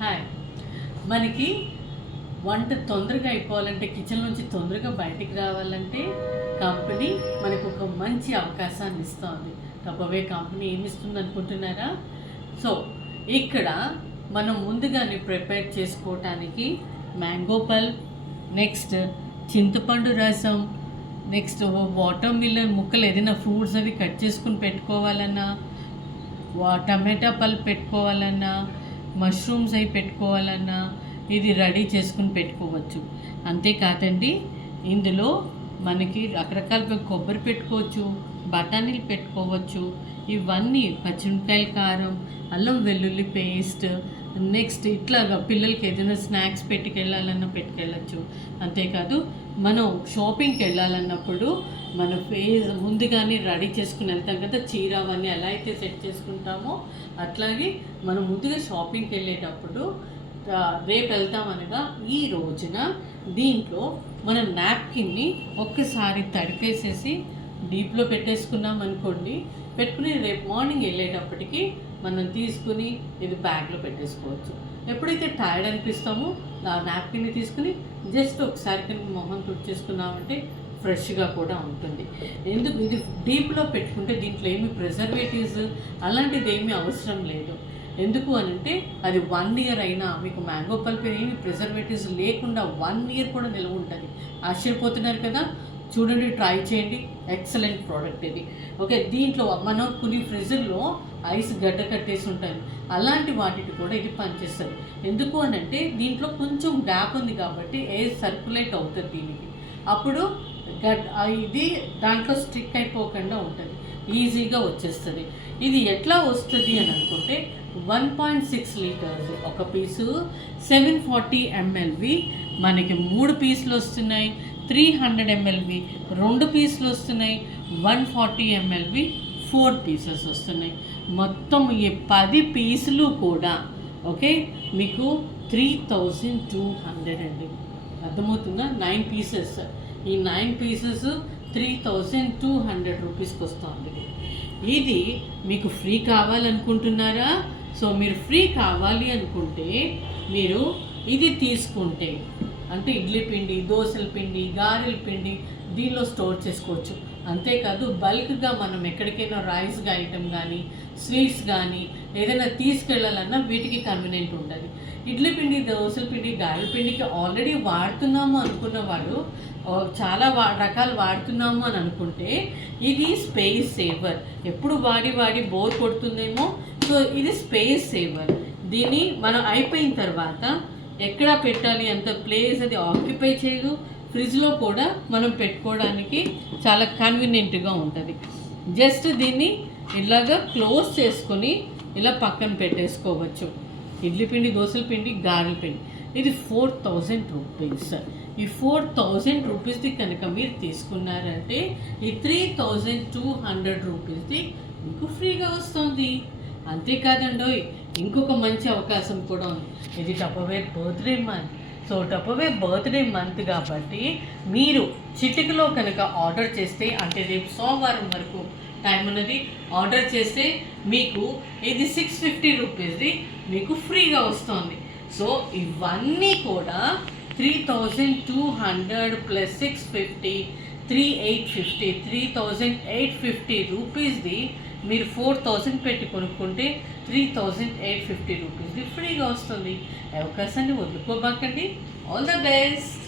Hi. మనకి వంట తొందరగా అయిపోవాలంటే, కిచెన్ నుంచి తొందరగా బయటికి రావాలంటే కంపెనీ మనకు ఒక మంచి అవకాశాన్ని ఇస్తుంది. టపర్వేర్ కంపెనీ ఏమి ఇస్తుంది అనుకుంటున్నారా? సో ఇక్కడ మనం ముందుగానే ప్రిపేర్ చేసుకోవటానికి మ్యాంగో పల్ప్, నెక్స్ట్ చింతపండు రసం, నెక్స్ట్ వాటర్ మిలన్ ముక్కలు ఏదైనా ఫ్రూట్స్ అవి కట్ చేసుకుని పెట్టుకోవాలన్నా, టమాటా పల్ప్ పెట్టుకోవాలన్నా, మష్రూమ్స్ అవి పెట్టుకోవాలన్నా ఇది రెడీ చేసుకుని పెట్టుకోవచ్చు. అంతేకాదండి, ఇందులో మనకి రకరకాల కొబ్బరి పెట్టుకోవచ్చు, బఠానీలు పెట్టుకోవచ్చు. ఇవన్నీ పచ్చిమిరపకాయల కారం, అల్లం వెల్లుల్లి పేస్ట్, నెక్స్ట్ ఇట్లాగా పిల్లలకి ఏదైనా స్నాక్స్ పెట్టుకెళ్ళచ్చు. అంతేకాదు, మనం షాపింగ్కి వెళ్ళాలన్నప్పుడు మన ఫేస్ ముందుగానే రెడీ చేసుకుని వెళ్తాం కదా, చీర అవన్నీ ఎలా అయితే సెట్ చేసుకుంటామో అట్లాగే మనం ముందుగా షాపింగ్కి వెళ్ళేటప్పుడు రేపు వెళ్తామనగా ఈ రోజున దీంట్లో మన నాప్కిన్ని ఒక్కసారి తడిపేసేసి డీప్లో పెట్టేసుకున్నాం అనుకోండి, పెట్టుకుని రేపు మార్నింగ్ వెళ్ళేటప్పటికి మనం తీసుకుని ఇది బ్యాగ్లో పెట్టేసుకోవచ్చు. ఎప్పుడైతే టైర్డ్ అనిపిస్తామో ఆ నాప్కిన్ని తీసుకుని జస్ట్ ఒకసారి కనుక మొహం తుడిచేసుకున్నామంటే ఫ్రెష్గా కూడా ఉంటుంది. ఎందుకు ఇది డీప్లో పెట్టుకుంటే దీంట్లో ఏమి ప్రిజర్వేటివ్స్ అలాంటిది ఏమీ అవసరం లేదు. ఎందుకు అని అంటే అది 1 year అయినా మీకు మ్యాంగో పల్ప్ ఏమి ప్రిజర్వేటివ్స్ లేకుండా 1 year కూడా నిల్వ ఉంటుంది. ఆశ్చర్యపోతున్నారు కదా? చూడండి, ట్రై చేయండి. ఎక్సలెంట్ ప్రోడక్ట్ ఇది. ఓకే, దీంట్లో మనం కొన్ని ఫ్రిడ్జ్లో ఐస్ గడ్డ కట్టేసి ఉంటాయి, అలాంటి వాటికి కూడా ఇది పనిచేస్తుంది. ఎందుకు అని అంటే దీంట్లో కొంచెం గ్యాప్ ఉంది కాబట్టి ఎయిర్ సర్క్యులేట్ అవుతుంది దీనికి. అప్పుడు ఇది దాంట్లో స్టిక్ అయిపోకుండా ఉంటుంది, ఈజీగా వచ్చేస్తుంది. ఇది ఎట్లా వస్తుంది అని అనుకుంటే 1.6 liters ఒక పీసు, 740 mlవి మనకి 3 పీసులు వస్తున్నాయి, 300 mlవి 2 పీసులు వస్తున్నాయి, 140 mlవి 4 pieces వస్తున్నాయి. మొత్తం ఈ 10 పీసులు కూడా ఓకే మీకు 3200 అండి. అర్థమవుతుందా? 9 pieces. ఈ 9 pieces 3200 రూపీస్కి వస్తుంది. ఇది మీకు ఫ్రీ కావాలనుకుంటున్నారా? సో మీరు ఫ్రీ కావాలి అనుకుంటే మీరు ఇది తీసుకుంటే, అంటే ఇడ్లీ పిండి, దోశల పిండి, గారెల పిండి దీనిలో స్టోర్ చేసుకోవచ్చు. అంతేకాదు బల్క్గా మనం ఎక్కడికైనా రైస్గా ఐటమ్ కానీ, స్వీట్స్ కానీ ఏదైనా తీసుకెళ్ళాలన్నా వీటికి కన్వీనియంట్ ఉంటుంది. ఇడ్లీ పిండి, దోశల పిండి, గారెల పిండికి ఆల్రెడీ వాడుతున్నాము అనుకున్న వాళ్ళు చాలా రకాలు వాడుతున్నాము అని అనుకుంటే ఇది స్పేస్ సేవర్. ఎప్పుడు వాడి బోర్ కొడుతుందేమో, సో ఇది స్పేస్ సేవర్. దీన్ని మనం అయిపోయిన తర్వాత ఎక్కడ పెట్టాలి అంత ప్లేస్ అది ఆక్యుపై చేయదు. ఫ్రిడ్జ్లో కూడా మనం పెట్టుకోవడానికి చాలా కన్వీనియంట్గా ఉంటుంది. జస్ట్ దీన్ని ఇలాగా క్లోజ్ చేసుకొని ఇలా పక్కన పెట్టేసుకోవచ్చు. ఇడ్లీ పిండి, దోశల పిండి, గారెల పిండి ఇది 4000 రూపీస్. ఈ 4000 రూపీస్ది కనుక మీరు తీసుకున్నారంటే ఈ 3200 రూపీస్ది మీకు ఫ్రీగా వస్తుంది. అంతేకాదండి, ఇంకొక మంచి అవకాశం కూడా ఉంది. ఇది Tupperware birthday month. So Tupperware birthday month కాబట్టి మీరు చిటికలో కనుక ఆర్డర్ చేస్తే, అంటే రేపు సోమవారం వరకు టైం ఉన్నది, ఆర్డర్ చేస్తే మీకు ఇది 650 రూపీస్ది మీకు ఫ్రీగా వస్తుంది. సో ఇవన్నీ కూడా 3200 ప్లస్ 650 3850 3850 రూపీస్ది మీరు 4000 పెట్టి కొనుక్కుంటే 3850 రూపీస్ది ఫ్రీగా వస్తుంది. అవకాశాన్ని వదులుకోబాకండి. All the best.